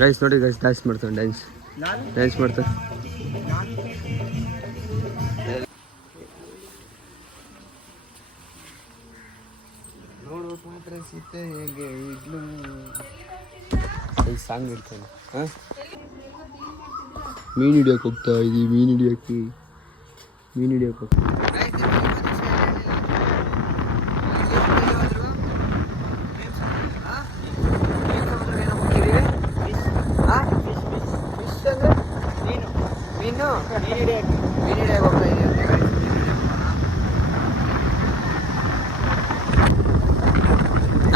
Guys ನೋಡಿ guys dance ಮಾಡ್ತಾನೆ dance ಮಾಡ್ತಾನೆ. ನೋಡ್ಬೇಕು ಮಾತ್ರ ಸೀತೆ ಹೇಗೆ ಇದ್ಲು ಸಾಂಗ್ ಇರ್ತಾನೆ. ಹಾಂ ಮೀನು ಹಿಡಿಯೋಕೆ ಹೋಗ್ತಾ ಇದ್ದೀವಿ. ಮೀನು ಹಿಡಿಯೋಕೆ ಹೋಗ್ತಾ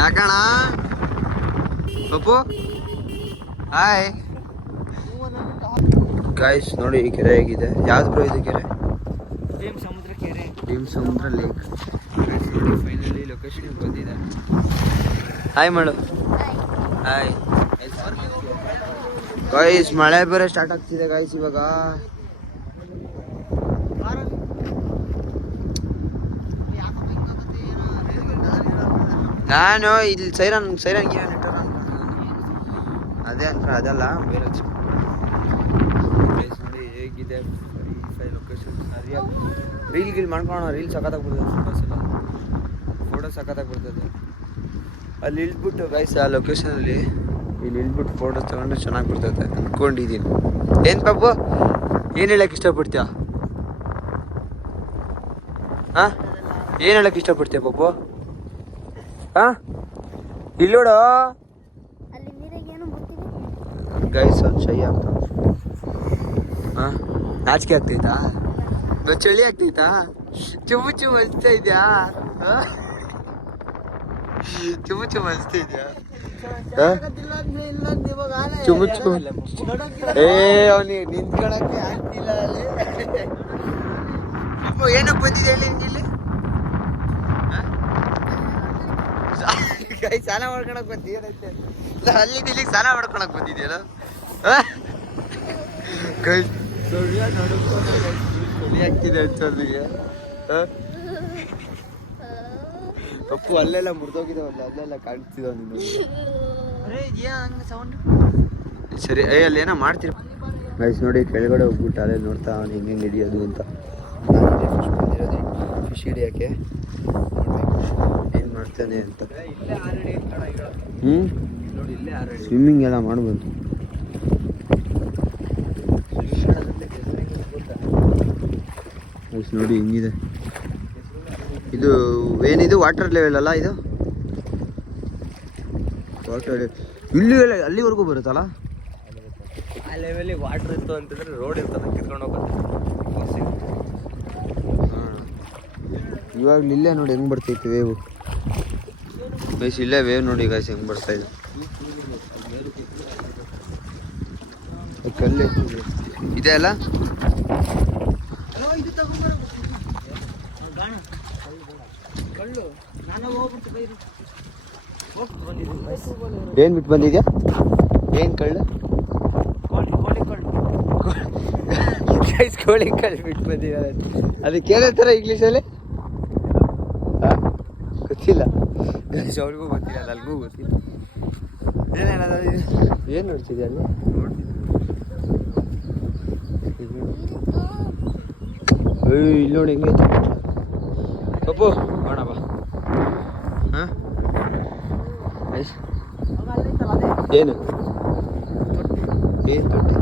ಯಾಕಣ ಪಪ್ಪು ಹಾಯ್ ಗಾಯ್ಸ್ ನೋಡಿ ಈ ಕೆರೆ ಹೇಗಿದೆ. ಯಾವ್ದು ಬ್ರೋ ಇದು ಕೆರೆ? ಭೀಮ್ ಸಮುದ್ರ ಲೇಕ್. ಫೈನಲಿ ಲೊಕೇಶನ್ ಬಂದಿದೆ. ಹಾಯ್ ಮಾಡು. ಹಾಯ್ ಗಾಯ್ಸ್ ಮಳೆ ಬೇರೆ ಸ್ಟಾರ್ಟ್ ಆಗ್ತಿದೆ ಗಾಯ್ಸ್ ಇವಾಗ. ನಾನು ಇಲ್ಲಿ ಸೈರನ್ ಗಿರನ್ ಇಟ್ಟಾರ ಅದೇ ಅದಲ್ಲ ಬೇರೆ ನೋಡಿ ಹೇಗಿದೆ ಲೊಕೇಶನ್. ರೀಲ್ ಮಾಡ್ಕೊಳ್ಳೋಣ. ರೀಲ್ ಸಖತ್ತಾಗಿ ಬರ್ತದೆ. ಫೋಟೋ ಸಖತ್ತಾಗಿ ಬರ್ತದೆ. ಅಲ್ಲಿ ಇಳ್ಬಿಟ್ಟು ಗೈಸ್ ಆ ಲೊಕೇಶನಲ್ಲಿ ಇಲ್ಲಿ ಇಳ್ಬಿಟ್ಟು ಫೋಟೋ ತಗೊಂಡ್ರೆ ಚೆನ್ನಾಗಿ ಬರ್ತದೆ ಅಂದ್ಕೊಂಡಿದ್ದೀನಿ. ಏನು ಪಾಪು ಏನು ಹೇಳಕ್ಕೆ ಇಷ್ಟಪಡ್ತೀಯ? ಹಾಂ ಏನು ಹೇಳಕ್ಕೆ ಇಷ್ಟಪಡ್ತೀಯ ಪಾಪು? ಹಾಂ ಇಲ್ಲೋಡು ಗೈಸ್ ಒಂದು ಶೈ ಆಗ್ತ. ಹಾಂ ನಾಚಿಕೆ ಆಗ್ತೈತಾ? ಚಳಿ ಆಗ್ತೈತಾ? ಚುಮ್ಮು ಅನಿಸ್ತಾ ಇದೆಯಾ? ಚುಮ್ಮು ಅನಿಸ್ತಾ ಇದೆಯಾ? ಚುಮ್ಮು ಅವನಿಗೆ ನಿಂತ್ಕೊಳಕ್ಕೆ ಆಗ್ತಿಲ್ಲ ಅಲ್ಲಿ. ಅಪ್ಪ ಏನಕ್ಕೆ ಬಂದಿದೆ ಹೇಳಿ ನಿಂಗಿಲ್ಲಿ? ಸ್ನಾನ ಮಾಡ್ಕೊಳಕ್ ಬಂದಿದ್ದೀನೈತೆ. ಅಲ್ಲಿ ಇಲ್ಲಿಗೆ ಸ್ನಾನ ಮಾಡ್ಕೊಳಕ್ ಬಂದಿದೆಯಲ್ಲ. ಕೈ ಸೊಳ್ಳೆ ನಡ್ಕೊಂಡು ಚಳಿ ಆಗ್ತಿದೆ ಅನ್ಸೋದಿಗೆ. ಕಪ್ಪು ಅಲ್ಲೆಲ್ಲ ಮುರಿದೋಗಿದಾವಲ್ಲ ಅಲ್ಲೆಲ್ಲ ಕಾಣಿಸ್ತಿದಾವ ನೀನು. ಸರಿ ಅಲ್ಲಿ ಏನೋ ಮಾಡ್ತೀರ ಗೈಸ್ ನೋಡಿ. ಕೆಳಗಡೆ ಹೋಗ್ಬಿಟ್ಟು ಅಲ್ಲೇ ನೋಡ್ತಾ ಅವನು ಹೆಂಗೆ ಹಿಡಿಯೋದು ಅಂತ. ನಾನಿದೆ ಫಸ್ಟ್ ಬಂದಿರೋದು ಫಿಶ್ ಹಿಡಿಯೋಕ್ಕೆ. ಏನು ಮಾಡ್ತಾನೆ ಅಂತ. ಸ್ವಿಮ್ಮಿಂಗ್ ಎಲ್ಲ ಮಾಡ್ಬೋದು. ಗೈಸ್ ನೋಡಿ ಹಿಂಗಿದೆ. ಇದು ಏನಿದು ವಾಟರ್ ಲೆವೆಲ್ ಅಲ್ಲ ಇದು? ವಾಟರ್ ಇಲ್ಲಿ ಅಲ್ಲಿವರೆಗೂ ಬರುತ್ತಲ್ಲ? ಆ ಲೆವೆಲಿಗೆ ವಾಟರ್ ಇತ್ತು ಅಂತಂದರೆ ರೋಡ್ ಇರ್ತದೆ ಕಿತ್ಕೊಂಡು ಹೋಗುತ್ತೆ. ಹಾಂ ಇವಾಗಲೂ ಇಲ್ಲೇ ನೋಡಿ ಹೆಂಗೆ ಬರ್ತೈತೆ ವೇವು. ಗೈಸ್ ಇಲ್ಲೇ ವೇವ್ ನೋಡಿ ಗೈಸ್ ಹೆಂಗೆ ಬರ್ತಾ ಇದೆ. ಕಲ್ಲು ಇದೆ ಅಲ್ಲ? ಏನ್ ಬಿಟ್ಟು ಬಂದಿದ್ಯಾ? ಏನ್ ಕಳ್ಳು? ಕೋಳಿ ಕಳ್ಳು ಬಿಟ್ಟು ಬಂದಿದ್ಯ. ಅದಕ್ಕೆ ಏನಂತಾರ ಇಂಗ್ಲೀಷಲ್ಲಿ? ಗೊತ್ತಿಲ್ಲ ಅವ್ರಿಗೂ ಗೊತ್ತಿಲ್ಲ, ನನಗೂ ಗೊತ್ತಿಲ್ಲ. ಏನೇನದ ಏನು ನೋಡ್ತಿದ್ಯಾ ಅಲ್ಲಿ? ಇಲ್ಲಿ ನೋಡಿ ಹೆಂಗೈತೆ ಪಪ್ಪು. ನೋಡ ಬಾ. ಹಾಂ ಏನು ಏನು ತೊಟ್ಟಿ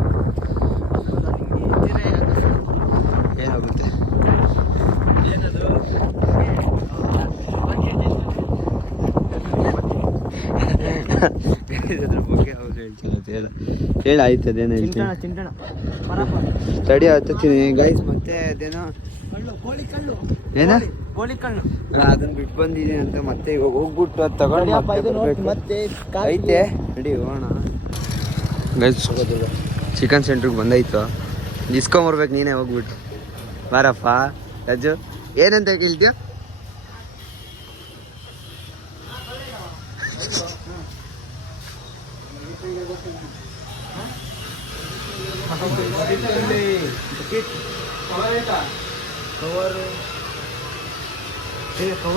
ಏನಾಗುತ್ತೆ? ಏನದು? ಅದ್ರ ಬಗ್ಗೆ ಅವ್ರು ಹೇಳ್ತಾರೆ. ಹೇಳ ಆಯ್ತು ಅದೇನು ಹೇಳ್ತೀನಿ ತಡಿ ಹತ್ತೀನಿ ಗೈಸ್. ಮತ್ತೆ ಅದೇನೋ ಏನ ಅದನ್ನ ಬಿಟ್ಟು ಬಂದಿದ್ದೀನಿ ಅಂತ ಮತ್ತೆ ಇವಾಗ ಹೋಗ್ಬಿಟ್ಟು ಅದು ತಗೊಂಡು ಮತ್ತೆ ಐತೆ ನಡಿ ಹೋಗೋಣ ಗೈಸ್. ಚಿಕನ್ ಸೆಂಟ್ರಿಗೆ ಬಂದಾಯ್ತು. ಇಸ್ಕೊಂಬರ್ಬೇಕು ನೀನೇ ಹೋಗ್ಬಿಟ್ಟು. ಬಾರಪ್ಪ ರಾಜು. ಏನಂತ ಕೇಳ್ತೀಯ?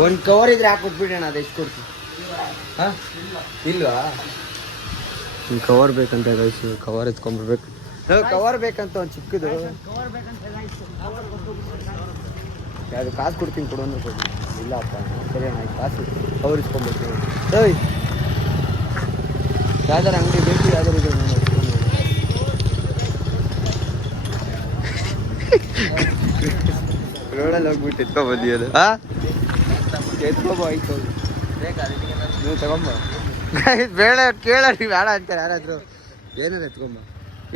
ಒಂದು ಕವರ್ ಇದ್ರೆ ಹಾಕೊಟ್ಬಿಡೋಣ. ಅದು ಎಷ್ಟು ಕೊಡ್ತೀವಿ? ಹಾಂ ಇಲ್ವಾ? ಕವರ್ ಬೇಕಂತ ಗೈಸ್, ಕವರ್ ಎತ್ಕೊಂಡ್ಬರ್ಬೇಕು. ಕವರ್ ಬೇಕಂತ ಒಂದು ಚಿಕ್ಕದು. ಯಾವುದು ಕಾಸು ಕೊಡ್ತೀನಿ ಕೊಡು ಅಂದ್ರೆ ಕೊಡಿ. ಇಲ್ಲಪ್ಪ ಸರಿ ಅಣ್ಣ, ಕಾಸು ಕವರ್ ಇಸ್ಕೊಂಡ್ಬಿಡ್ತೀನಿ. ಏಯ್ ಯಾವ್ದಾರು ಅಂಗಡಿ ಬೇಕು, ಯಾವ್ದಾರು ಇದೆ ನಾನು ರೋಡಲ್ಲಿ ಹೋಗ್ಬಿಟ್ಟು ಎತ್ಕೊಬಂದಿ ಅದು. ಎತ್ಕೊಬೋ ಆಯ್ತು, ನೀವು ತಗೊಂಬ. ಬೇಡ ಕೇಳ, ನೀವು ಬೇಡ ಅಂತಾರೆ ಯಾರಾದರೂ. ಏನಾರು ಎತ್ಕೊಂಬ,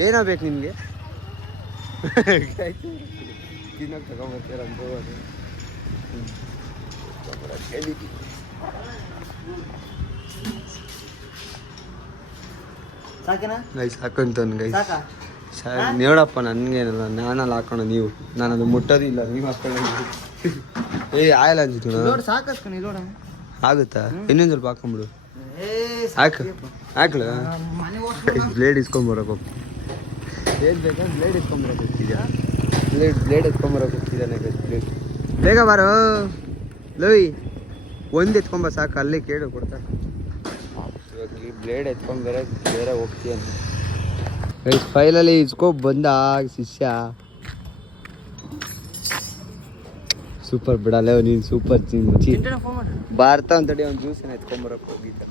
ಏನೋ ಬೇಕು ನಿಮಗೆ ತಿನ್ನೋಕೆ ತಗೊಂಬರ್ತೀರ ಅಂತ ಅದು. ಗೈಸ್ ಹಾಕೊಂತವ್ನು ಗೈಸ್. ನೋಡಪ್ಪ ನನಗೇನಲ್ಲ, ನಾನಲ್ಲಿ ಹಾಕೋಣ, ನೀವು ನಾನು ಅದು ಮುಟ್ಟೋದಿಲ್ಲ, ನೀವು ಹಾಕೊಳ್ಳ. ಆಯಲ್ಲ ಅನ್ಸಿತ್ತು ಸಾಕು. ಆಗುತ್ತಾ? ಇನ್ನೊಂದು ಸ್ವಲ್ಪ ಹಾಕೊಂಬಿಡು. ಹಾಕ್ಲ ಬ್ಲೇಡ್ ಇಸ್ಕೊಂಬರಕ್ಕೆ ಹೋಗ್ತೀನಿ. ಏನು ಬೇಕಂದ್ರೆ ಬ್ಲೇಡ್ ಇಸ್ಕೊಂಬರಕ್ಕೆ ಹೋಗ್ತಿದ್ಯಾ? ಬ್ಲೇಡ್ ಎತ್ಕೊಂಬರಕ್ಕೆ ಹೋಗ್ತಿದ್ದಾನೆ ಬ್ಲೇಡ್. ಬೇಗ ಬಾರೋ ಲೋಯ್, ಒಂದು ಎತ್ಕೊಂಬ ಸಾಕು, ಅಲ್ಲೇ ಕೇಳು ಕೊಡ್ತಾರೆ. ಇವಾಗ ಬ್ಲೇಡ್ ಎತ್ಕೊಂಡು ಬೇರೆ ಹೋಗ್ತೀಯ. ಫೈಲಲ್ಲಿ ಇಸ್ಕೊ ಬಂದ ಶಿಷ್ಯ. ಸೂಪರ್ ಬಿಡಲ್ಲ ನೀನು, ಸೂಪರ್ ಭಾರತ ಅಂತಡಿ ಒಂದು ಜ್ಯೂಸನ್ನ ಎತ್ಕೊಂಬರಕ್ಕೆ ಹೋಗಿದ್ದ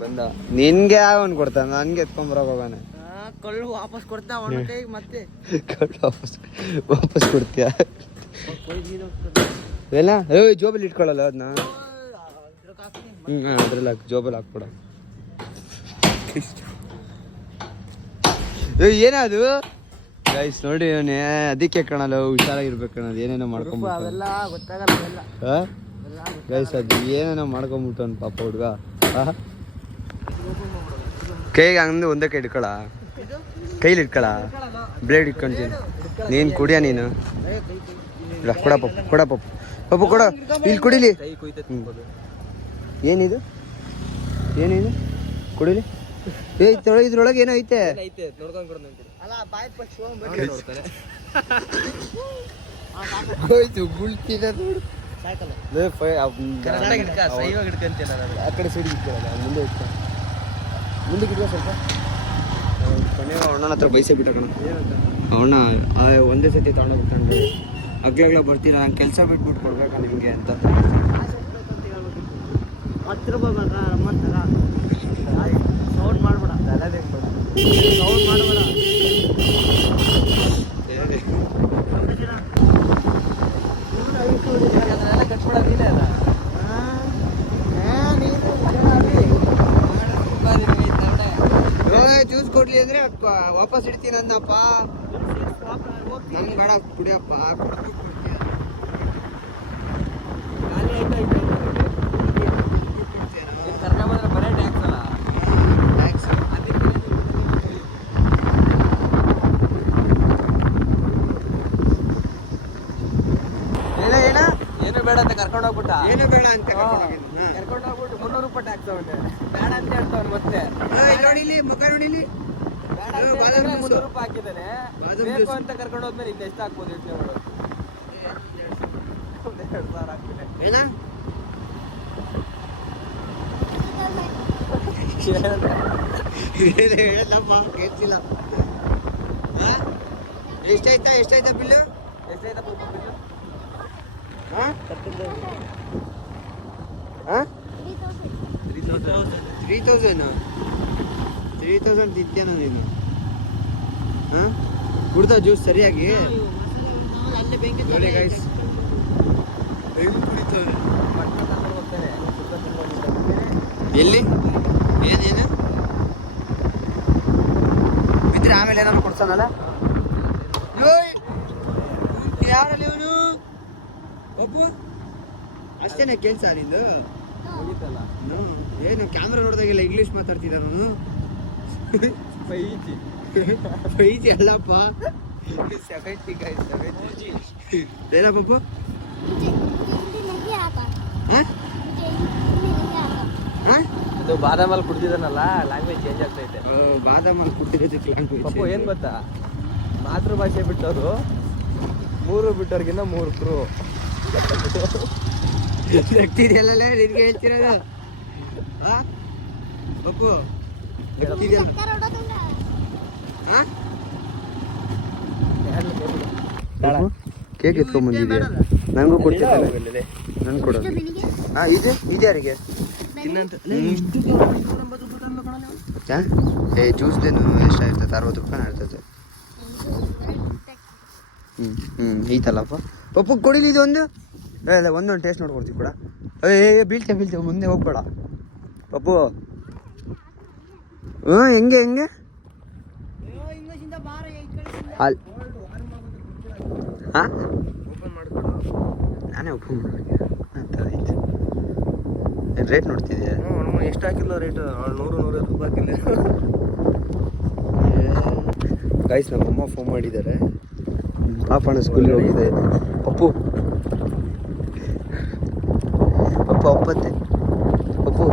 ಬಂದ. ನಿನ್ಗೆ ಯಾವನ್ ಕೊಡ್ತಾನ? ನನ್ಗೆ ಎತ್ಕೊಂಬರಕ್ ಹೋಗೋಣ. ಕಳ್ಳು ವಾಪಸ್ ಕೊಡ್ತಾ ಮತ್ತೆ ಕಳ್ಳು ವಾಪಸ್ ಕೊಡ್ತೀಯ? ಎಲ್ಲ ಜೋಬಲ್ಲಿ ಇಟ್ಕೊಳ್ಳಲ್ಲ ಅದನ್ನ. ಅದ್ರಲ್ಲಿ ಹಾಕಿ, ಜೋಬಲ್ಲಿ ಹಾಕ್ಬಿಡ. ಏನದು ಗೈಸ್ ನೋಡಿ, ಅದಕ್ಕೆ ಕಾಣಲ್ಲ, ಹುಷಾರಾಗಿರ್ಬೇಕು ಅನ್ನೋದು. ಏನೇನೋ ಮಾಡ್ಕೊಂಬಿಟ್ಟು ಗೈಸ್, ಅದು ಏನೇನೋ ಮಾಡ್ಕೊಂಬಿಟ್ಟು ಪಾಪ ಹುಡುಗ. ಕೈಗೆ ಹಂಗೆ ಒಂದೇ ಕೈ ಇಟ್ಕೊಳ, ಕೈಲಿ ಇಟ್ಕೊಳ, ಬ್ಲೇಡ್ ಇಟ್ಕೊಂತೀನಿ. ನೀನು ಕುಡಿಯ, ನೀನು ಕೊಡ ಪಪ್ಪು, ಕೊಡ ಪಪ್ಪು, ಪಪ್ಪು ಕೊಡ, ಇಲ್ಲಿ ಕುಡಿಲಿ. ಏನಿದು ಏನಿದು ಕುಡಿಲಿ. ಇದ್ರೊಳಗೆ ಏನೋ ಐತೆ. ಆ ಕಡೆ ಸೈಡ್ ಇಟ್ಕೊಳ್ಳಲ್ಲ, ಮುಂದೆ ಇಟ್ಕೊ, ಮುಂದಕ್ಕೆ ಇಟ್ಕೊ ಸ್ವಲ್ಪ. ಅಣ್ಣನ ಹತ್ರ ಬೈಸೇ ಬಿಟ್ಟ ಕಣ. ಅಣ್ಣ ಒಂದೇ ಸತಿ ತಗೊಂಡೋಗ್ಬಿಟ್ಟು ಅಗ್ಲಗ್ಲ ಬರ್ತೀನಿ, ನಾನು ಕೆಲಸ ಬಿಟ್ಬಿಟ್ಟು ಕೊಡ್ಬೇಕಾ ನಿಮಗೆ ಅಂತ. 10 ರೂಪಾಯಿ ಬೇಕಾ ರಮ್ಮಂತಾರ? ಸೌಂಡ್ ಮಾಡ್ಬೇಡ, ಸೌಂಡ್ ಮಾಡಬೇಡ. ಜ್ಯೂಸ್ ಕೊಡ್ಲಿ ಅಂದ್ರೆ ವಾಪಸ್ ಇಡ್ತೀನಿ ಅನ್ನಪ್ಪ. ನನ್ಗೆ ಬೇಡ ಕುಡಿಯಪ್ಪ. ಬೇಡ ಅಂತ ಕರ್ಕೊಂಡು ಹೋಗ್ಬಿಟ್ಟ. ಏನು ಬೇಡ ಅಂತ ಕರ್ಕೊಂಡು ಹೋಗ್ಬಿಟ್ಟು 300 ರೂಪಾಯಿ ಟ್ಯಾಕ್ಸ್ ಅವನ್ನೇ ಬೇಡ ಅಂತ ಹೇಳ್ತಾವ. ಮತ್ತೆ ನೋಡಿಲಿ ಮುಖ ನೋಡಿಲಿ, 300 ರೂಪಾಯಿ ಹಾಕಿದ್ದಾನೆ. ಬೇಕು ಅಂತ ಕರ್ಕೊಂಡು ಹೋದ್ಮೇಲೆ ಇನ್ನು ಎಷ್ಟು ಹಾಕ್ಬೋದು ಯೋಚನೆ ಮಾಡು. 2,000 ಹಾಕ್ತಿದೆ. ಏನ ಹೇಳಪ್ಪ, ಕೇಳ್ತಿಲ್ಲ. ಎಷ್ಟಾಯ್ತಾ ಬಿಲ್ಲು? ಎಷ್ಟಾಯ್ತಾ ಬಿಲ್ಲು? 3,000 ತಿಂತೇನ ನೀನು? ಕುಡ್ದ ಜ್ಯೂಸ್ ಸರಿಯಾಗಿ? ಎಲ್ಲಿ ಏನೇನು ಬಿದ್ರೆ ಆಮೇಲೆ ಏನಾದ್ರು ಕೊಡ್ಸೋನಲ್ಲ. ಯಾರಲ್ಲಿ ಇವನು ಒಬ್ಬ ಅಷ್ಟೇನೆ ಕೆಲಸ ನಿಂದು? ಏನು ಕ್ಯಾಮ್ರಾ ನೋಡಿದಾಗೆಲ್ಲ ಇಂಗ್ಲೀಷ್ ಮಾತಾಡ್ತಿದ್ದ ನಾನು. ಪೈಜಿ ಅಲ್ಲಪ್ಪ, 70 ಏನ ಪಪ್ಪ? ಇದು ಬಾದಾಮಲ್ಲಿ ಕುಡ್ದಿದ್ದಾನಲ್ಲ, ಲ್ಯಾಂಗ್ವೇಜ್ ಚೇಂಜ್ ಆಗ್ತೈತೆ. ಬಾದಾಮಲ್ಲಿ ಕುಡ್ದಿರೋದಕ್ಕೆ ಪಪ್ಪು ಏನು ಗೊತ್ತಾ, ಮಾತೃಭಾಷೆ ಬಿಟ್ಟವರು 3 ಬಿಟ್ಟವ್ರಿಗಿನ್ನ 3 ಕ್ರೂ ನಿನ್ಗೆ ಹೇಳ್ತಿರೋದು. ಪಪ್ಪು ಕೇಕ್ ಎತ್ಕೊಂಡ್ಬಂದಿದ್ಯಾ? ನನಗೂ ಕೊಡ್ತಿದ್ದೆ, ನನ್ಗೆ ಕೊಡೋದು. ಹಾಂ ಇದು ಯಾರಿಗೆ? ಏ ಜ್ಯೂಸ್ದೇನು ಎಷ್ಟಾಗಿರ್ತದೆ? 60 ರೂಪಾಯಿ ಇರ್ತದೆ. ಐತಲ್ಲಪ್ಪ ಪಪ್ಪು ಕೊಡಿಲಿ ಇದು ಒಂದು. ಇಲ್ಲ ಒಂದೊಂದು ಟೇಸ್ಟ್ ನೋಡ್ಕೊಡ್ತೀವಿ ಕೂಡ. ಬೀಳ್ತೇವೆ ಮುಂದೆ ಹೋಗ್ಬೇಡ ಪಪ್ಪು. ಹೆಂಗೆ ಹಾಂ ನಾನೇ ಓಪನ್ ಮಾಡೋಕ್ಕೆ ಆಯ್ತು. ಏನು ರೇಟ್ ನೋಡ್ತಿದ್ಯಾ? ಎಷ್ಟು ಹಾಕಿಲ್ಲ ರೇಟ್? 100-150 ರೂಪಾಯಿ ಹಾಕಿಲ್ಲ. ಗೈಸ್ ನಮ್ಮಮ್ಮ ಫೋನ್ ಮಾಡಿದ್ದಾರೆ. ಪಾಪಣ್ಣ ಸ್ಕೂಲಿಗೆ ಹೋಗಿದೆ. ಪಪ್ಪು ಒಪ್ಪತ್ತೆ ಪಪ್ಪು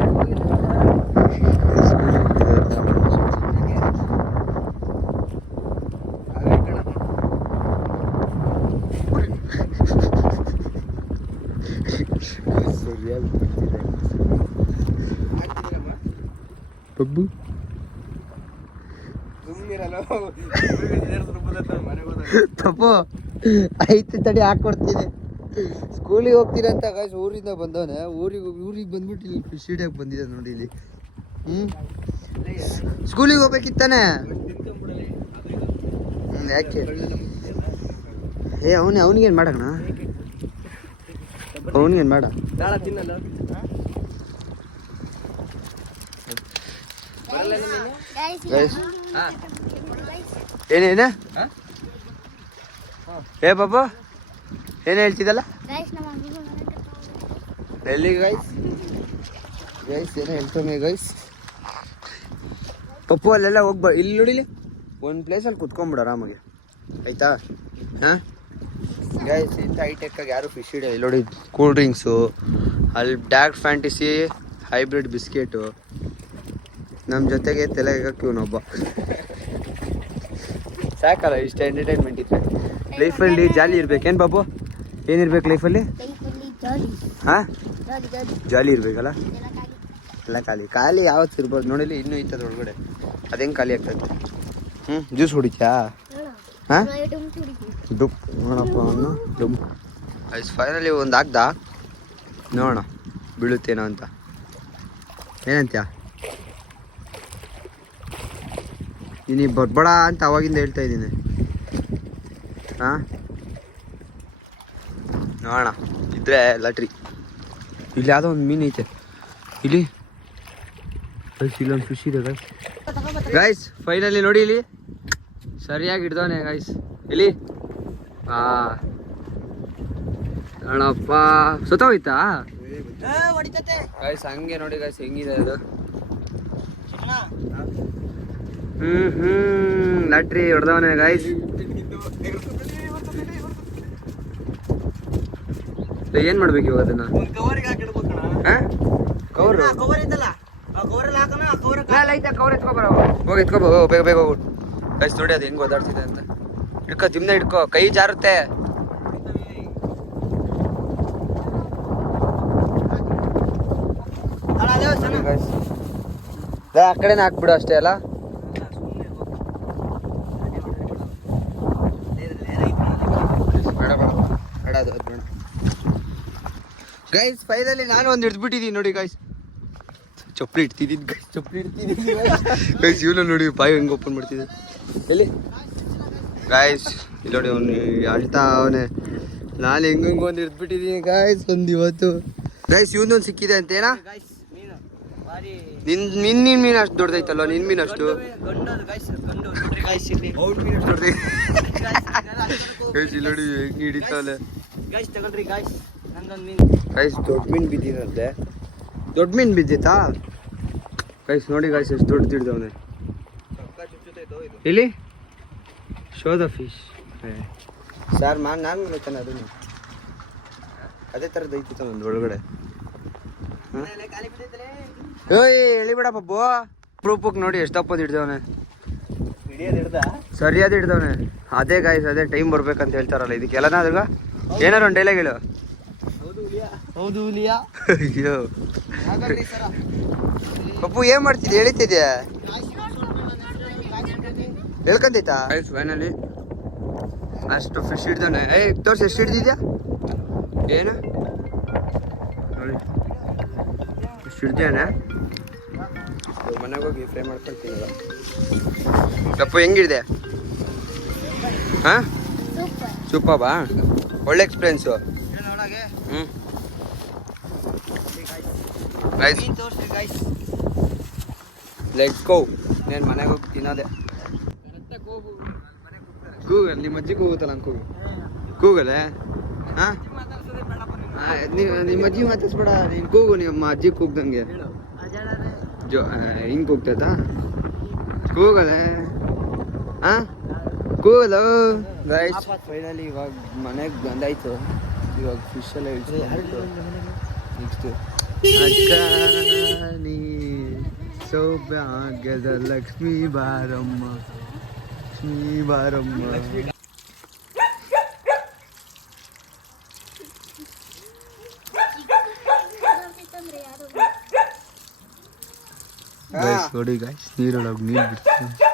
ಪಬ್ಬು ಪಪ್ಪು ಐತೆ ತಡಿ ಹಾಕ್ಕೊಡ್ತೀನಿ. ಸ್ಕೂಲಿಗೆ ಹೋಗ್ತೀರಂತ ಗಾಯ್ಸ್ ಊರಿಂದ ಬಂದವನೆ. ಊರಿಗೆ ಬಂದ್ಬಿಟ್ಟು ಇಲ್ಲಿ ಫಿಶ್ ಹಿಡಿಯೋಕೆ ಬಂದಿದ್ದೆ ನೋಡಿ ಇಲ್ಲಿ. ಸ್ಕೂಲಿಗೆ ಹೋಗ್ಬೇಕಿತ್ತಾನೆ. ಯಾಕೆ ಅವನಿಗೇನು ಮಾಡೋಣ? ಅವನಿಗೇನು ಮಾಡ? ಏನೇನ ಬಾಬು ಏನು ಹೇಳ್ತಿದ್ದಲ್ಲ? ಎಲ್ಲಿ ಗೈಸ್ ಏನೋ ಹೇಳ್ತಾನೆ ಗೈಸ್. ಪಪ್ಪು ಅಲ್ಲೆಲ್ಲ ಇಲ್ಲಿ ನೋಡಿಲಿ ಒಂದು ಪ್ಲೇಸಲ್ಲಿ ಕುತ್ಕೊಂಡ್ಬಿಡು ಆರಾಮಾಗಿ, ಆಯ್ತಾ? ಹಾಂ ಗೈಸ್ ಇಂಥ ಹೈಟೆಕ್ಕಾಗಿ ಯಾರು ಫಿಶ್ ಹಿಡಿಯೋ. ಇಲ್ಲಿ ನೋಡಿ ಕೂಲ್ ಡ್ರಿಂಕ್ಸು, ಅಲ್ಲಿ ಡಾರ್ಕ್ ಫ್ಯಾಂಟಸಿ ಹೈಬ್ರಿಡ್ ಬಿಸ್ಕೆಟು. ನಮ್ಮ ಜೊತೆಗೆ ತಲೆಗಾಕಿ ಇವನೊಬ್ಬ. ಸಾಕಲ್ಲ ಇಷ್ಟ ಎಂಟರ್ಟೈನ್ಮೆಂಟ್ ಇತ್ತು ಲೈಫಲ್ಲಿ. ಜಾಲಿ ಇರ್ಬೇಕೇನು ಬಾಬು? ಏನಿರ್ಬೇಕು ಲೈಫಲ್ಲಿ? ಹಾಂ ಜಾಲಿ ಇರ್ಬೇಕಲ್ಲ. ಎಲ್ಲ ಖಾಲಿ ಯಾವತ್ತು ಇರ್ಬೋದು ನೋಡಿಲಿ. ಇನ್ನೂ ಇತ್ತದ ಒಳಗಡೆ ಅದು ಹೆಂಗೆ ಖಾಲಿ ಆಗ್ತದೆ? ಜ್ಯೂಸ್ ಹೊಡಿತ್ಯಾ? ಹಾಂ ಡುಪ್ ನೋಡಪ್ಪ ಅವನು ಡುಮ್. ಫೈನಲಿ ಒಂದು ಆಗ್ದ ನೋಡೋಣ ಬೀಳುತ್ತೇನೋ ಅಂತ. ಏನಂತ್ಯಾ? ನೀನು ಬರ್ಬೇಡ ಅಂತ ಅವಾಗಿಂದ ಹೇಳ್ತಾ ಇದ್ದೀನಿ. ಹಾಂ ನೋಡೋಣ ಇದ್ರೆ ಲಾಟ್ರಿ. ಇಲ್ಲಿ ಯಾವುದೋ ಒಂದು ಮೀನು ಐತೆ ಇಲ್ಲಿ. ಇಲ್ಲೊಂದು ಫಿಶ್ ಇದೆ ಗೈಸ್. ಫೈನಲಿ ನೋಡಿ ಇಲ್ಲಿ ಸರಿಯಾಗಿ ಹಿಡ್ದವನೆ ಗೈಸ್. ಇಲ್ಲಿ ನೋಡಪ್ಪ ಸುತ್ತೋಯ್ತಾ ಗೈಸ್. ಹಂಗೆ ನೋಡಿ ಗೈಸ್ ಹೆಂಗಿದೆ ಅದು. ಲಾಟ್ರಿ ಹೊಡೆದವನೆ ಗೈಸ್. ಏನ್ ಮಾಡ್ಬೇಕು ಇವಾಗ ಅದನ್ನ? ಕವರ್ ಎತ್ಕೊಬರ. ಹೋಗಿ ಎತ್ಕೊಬೋ ಬೇಗ ಹೋಗು ಗೈಸ್. ನೋಡಿ ಅದು ಹೆಂಗ್ ಓದಾಡ್ತಿದೆ ಅಂತ. ಹಿಡ್ಕೋ ತಿಮ್ನೆ ಹಿಡ್ಕೋ, ಕೈ ಜಾರುತ್ತೆ. ಆ ಕಡೆನೇ ಹಾಕ್ಬಿಡು ಅಷ್ಟೇ ಅಲ್ಲ. ಗೈಸ್ ಫೈನಲಿ ನಾನು ಒಂದು ಹಿಡ್ದ್ಬಿಟ್ಟಿದ್ದೀನಿ ನೋಡಿ ಗೈಸ್. ಚಪ್ಪಲಿ ಇಡ್ತಿದ್ದೀನಿ ಗೈಸ್. ಇವನು ನೋಡಿ ಬಾಯಿ ಹೆಂಗೆ ಓಪನ್ ಮಾಡ್ತಿದ್ದೆ. ಎಲ್ಲಿ ಗೈಸ್ ಇಲ್ಲಿ ನೋಡಿ ಅವನು ಅಳ್ತಾ ಅವನೇ. ನಾನು ಹೆಂಗೆ ಒಂದು ಹಿಡ್ದ್ಬಿಟ್ಟಿದ್ದೀನಿ ಗೈಸ್ ಒಂದು ಇವತ್ತು. ಗೈಸ್ ಇವನೊಂದು ಸಿಕ್ಕಿದೆ ಅಂತೇನಾ? ನಿನ್ನ ಮೀನು ಅಷ್ಟು ದೊಡ್ಡದೈತಲ್ಲ ನಿನ್ನ ಮೀನು ಅಷ್ಟು ಗೈಸ್. ಇಲ್ಲಿ ನೋಡಿ ಹೆಂಗೆ ಹಿಡಿತಾವಲೆ ಗೈಸ್. ದೊಡ್ಡ ಮೀನು ಬಿದ್ದಿರಂತೆ. ದೊಡ್ಡ ಮೀನು ಬಿದ್ದಿತ್ತಾ ಗೈಸ್? ನೋಡಿ ಗೈಸ್ ಎಷ್ಟು ದೊಡ್ಡ ಹಿಡ್ದವನೆ. ಇಲ್ಲಿ ಶೋ ದ ಫಿಶ್ ಸರ್. ನಾನು ನೋಡ್ತಾನೆ ಅದನ್ನು ಅದೇ ಥರದ್ದು ಐತಿತ್ತ ಒಂದು ಒಳಗಡೆ. ಎಳಿಬೇಡ ಪಪ್ಪು. ಪ್ರೂಫ್ ನೋಡಿ ಎಷ್ಟು ದಪ್ಪದ ಹಿಡ್ದವನೆ. ಸರಿಯಾದ ಹಿಡ್ದವನೆ. ಅದೇ ಗಾಯ್ಸ್ ಅದೇ ಟೈಮ್ ಬರ್ಬೇಕಂತ ಹೇಳ್ತಾರಲ್ಲ ಇದಕ್ಕೆಲ್ಲನಾದ್ರೂ. ಏನಾರು ಒಂದು ಡೈಲಾಗ್ ಹೇಳು. ಅಯ್ಯೋ ಪಪ್ಪು ಏನ್ ಮಾಡ್ತಿದ್ದೆ? ಎಳಿತಿದ್ಯಾ? ಹೇಳ್ಕೊಂತೈತಾ ಗೈಸ್ ಫೈನಲಿ ಅಷ್ಟು ಫಿಶ್ ಹಿಡ್ದಾನೆ. ತೋರ್ಸಿ ಎಷ್ಟು ಹಿಡ್ದಿದ್ಯಾ ಏನು ನೋಡಿ ಫಿಶ್ ಹಿಡ್ದಾನೆ. ಮನೆಗೆ ಹೋಗಿ ಫ್ರೈ ಮಾಡ್ಕೊಳ್ತೀನಲ್ಲ. ತಪ್ಪು ಹೆಂಗಿಡಿದೆ? ಹಾಂ ಸೂಪರ್ಬಾ, ಒಳ್ಳೆ ಎಕ್ಸ್ಪೀರಿಯನ್ಸು. ಹ್ಞೂ ಗೈಸ್ ಲೆಟ್ಸ್ ಗೋ. నేను ಮನೆಗೆ ಹೋಗಿ ತಿನ್ನೋದೆ. ಕೂಗಲ್ ನಿಮ್ಮ ಅಜ್ಜಿ ಕೂಗುತ್ತಲ್ಲ ಹಂಗೆ ಕೂಗಲೆ. ಹಾಂ ನಿಮ್ಮ ಅಜ್ಜಿ ಮಾತಾಡ್ಸ್ಬೇಡ, ನೀನು ಕೂಗು. ನಿಮ್ಮ ಅಜ್ಜಿ ಕೂಗ್ದಂಗೆ ಹಿಂಗೆ ಕೂಗ್ತೈತಾ? ಕೂಗಲೆ. ಹಾಂ ಕೂಗಲು ಗೈಸ್. ಫೈನಲಿ ಇವಾಗ ಮನೆಗೆ ಬಂದಾಯ್ತು. ಇವಾಗ ಫಿಶ್ ಎಲ್ಲ ಇಳಿಸ್ಕೊಂಡು ನೆಕ್ಸ್ಟು ಅಕ್ಕ ನೀ ಸೌಭಾಗ್ಯದ ಲಕ್ಷ್ಮೀ ಬಾರಮ್ಮ, ಲಕ್ಷ್ಮೀ ಬಾರಮ್ಮ. ನೋಡಿ ಗಾಯ್ಸ್ ನೀರೊಳಗೆ ನೀರು ಬಿಡ್ತೀನಿ.